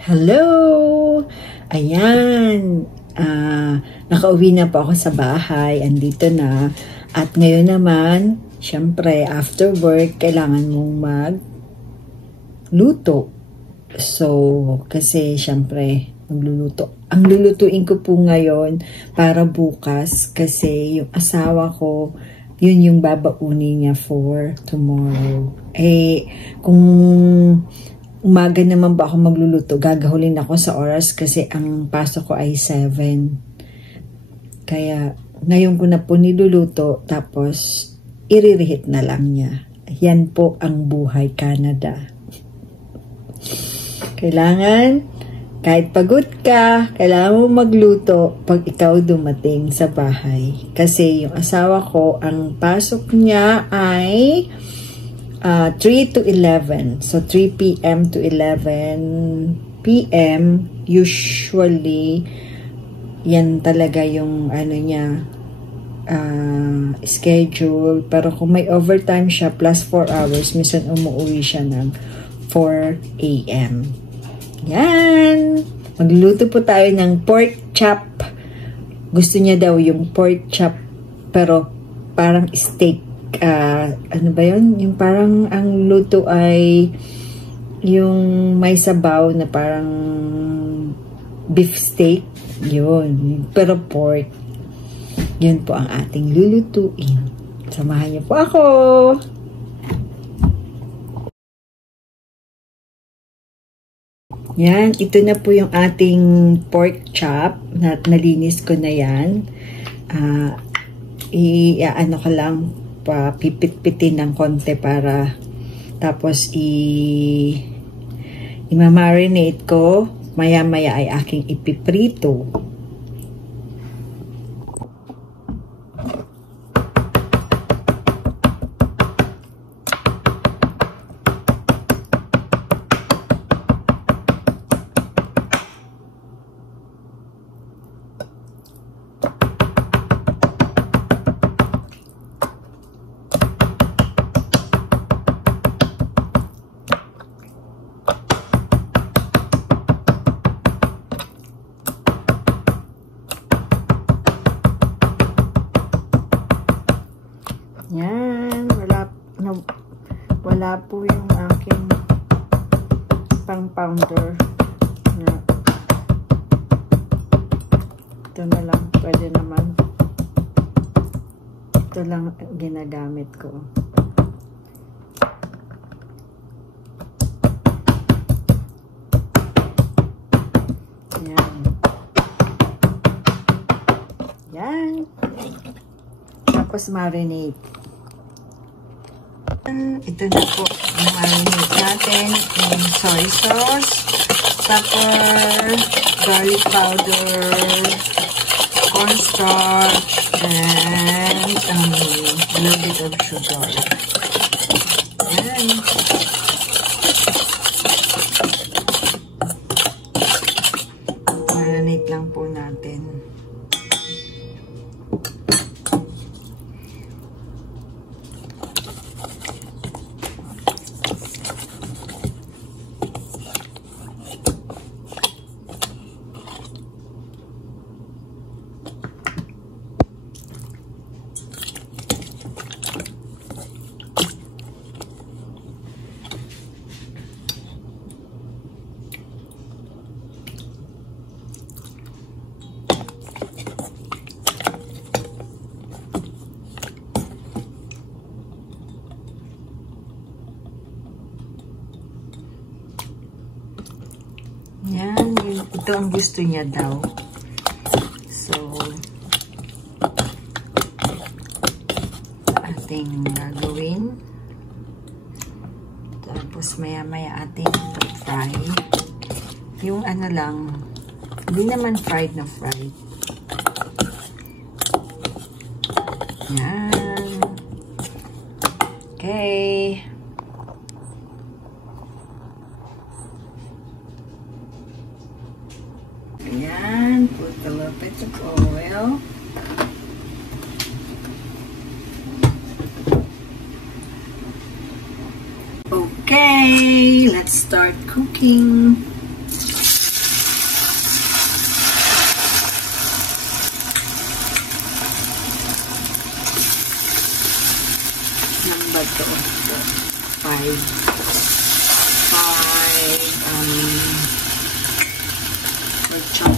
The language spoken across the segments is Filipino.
Hello! Ayan, nakauwi na po ako sa bahay, andito na. At ngayon naman, syempre, after work, kailangan mong magluto. So, kasi syempre, magluluto. Ang lulutuin ko po ngayon para bukas kasi yung asawa ko, yun yung babaunin niya for tomorrow. Kung umaga naman ba ako magluluto, gagahulin ako sa oras kasi ang pasok ko ay 7. Kaya ngayon ko na po niluluto tapos iririhit na lang niya. Yan po ang buhay Canada. Kailangan, kahit pagod ka, kailangan mo magluto pag ikaw dumating sa bahay. Kasi yung asawa ko, ang pasok niya ay 3 to 11. So, 3 p.m. to 11 p.m. Usually, yan talaga yung niya, schedule. Pero kung may overtime siya, plus 4 hours, minsan umuwi siya ng 4 a.m. Yan! Magluluto po tayo ng pork chop. Gusto niya daw yung pork chop, pero parang steak. Ano ba yun? Yung parang ang luto ay yung may sabaw na parang beef steak. Yun. Pero pork. Yun po ang ating lulutuin. Samahan niyo po ako! Yan. Ito na po yung ating pork chop. Nalinis ko na yan. Ano ka lang, pipit-pitin ng konti para tapos i-marinate ko, maya-maya ay aking ipiprito. Yan, wala po yung aking pang-pounder na ito na lang, pwede naman ito lang ginagamit ko. Yan. Yan. Tapos marinate. Ito na po ang marinate natin yung soy sauce, pepper, garlic powder, cornstarch, and a little bit of sugar. Ayan. Marinate lang po natin. Yan, ito ang gusto niya daw. So, ating gagawin. Tapos maya-maya ating fry. Yung ano lang, hindi naman fried na fried. Yan. Okay. Ayan, put a little bit of oil. Okay, let's start cooking. ito. 5 pork chop.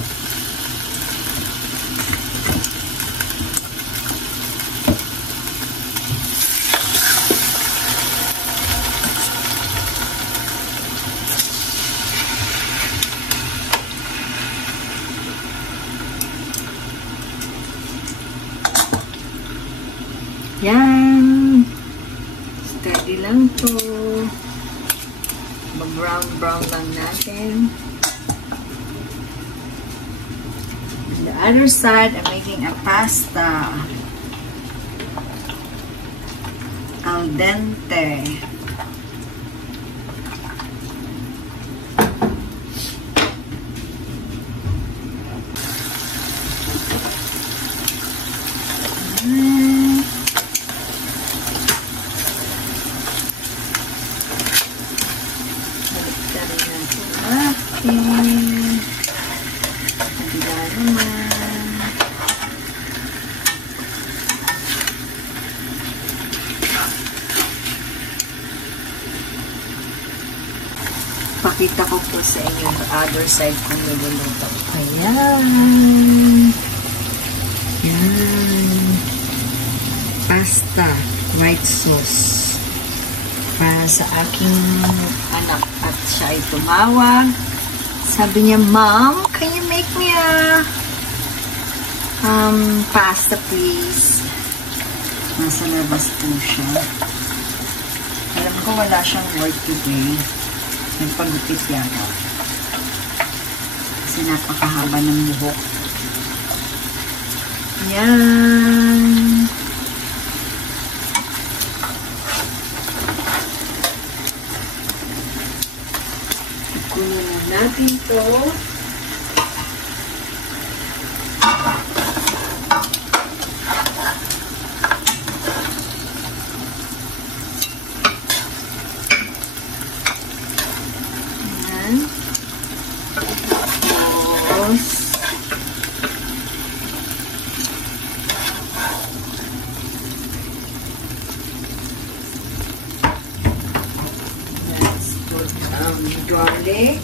Yan. Steady lang to. Mag-brown lang natin. On the other side, I'm making a pasta. Al dente. Pakita ko po sa inyo the other side kung niluluto. Ayan. Ayan. Pasta. White sauce. Para sa aking anak. At siya ay tumawag. Sabi niya, Mom, can you make me a pasta please? Nasa labas po siya. Alam ko wala siyang work today. Nagpagupit yata. Kasi napakahaba ng buhok. Yan. Kunin na natin ito. Garlic.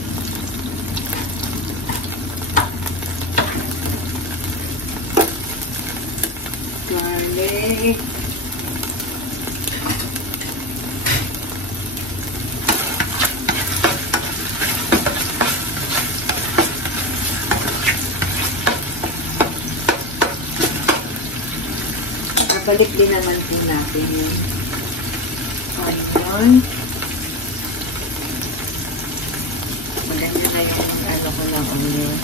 Garlic. Balik din naman po natin yung onion. Maganda na yung ano ko ng onion.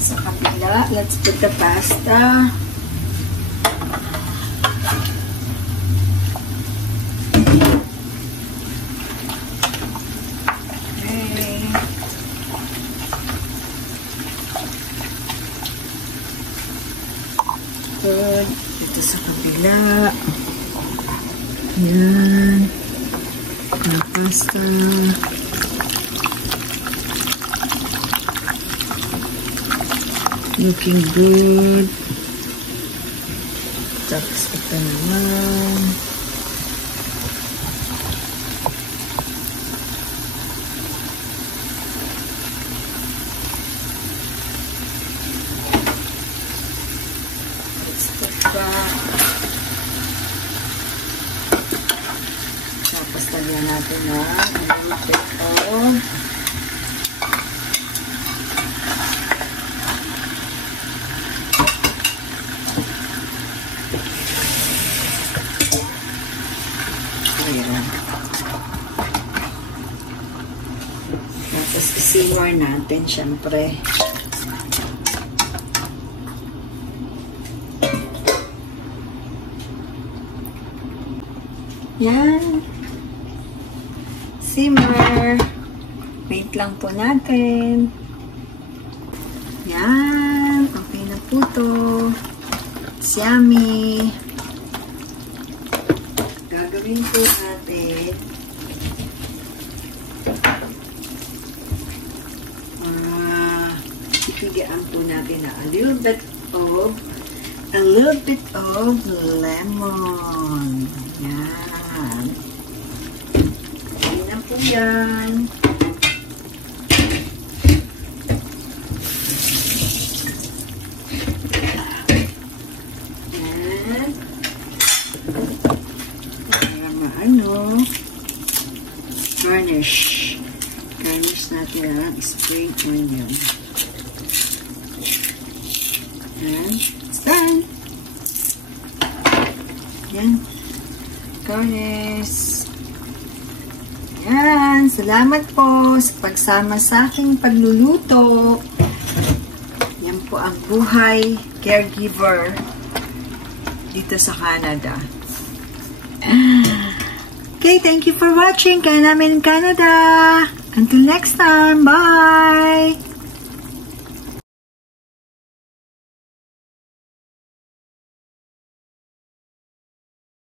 Sa kabila, let's put the pasta. Good. Ito sa kabila. Yan. Ang pasta. Looking good. Tapos ito naman. Tapos lagyan natin na a little bit of tapos i-simmer natin syempre. Yan. Simmer. Wait lang po natin. Yan. puto. It's yummy. Gagawin po natin ipigaan po natin na a little bit of lemon. Yan. Yan po yan. Garnish natin ang spring onion. And it's done. Yan. Garnish. Yan. Salamat po sa pagsama sa aking pagluluto. Yan po ang buhay caregiver dito sa Canada. Okay, thank you for watching. Kaya namin in Canada. Until next time. Bye!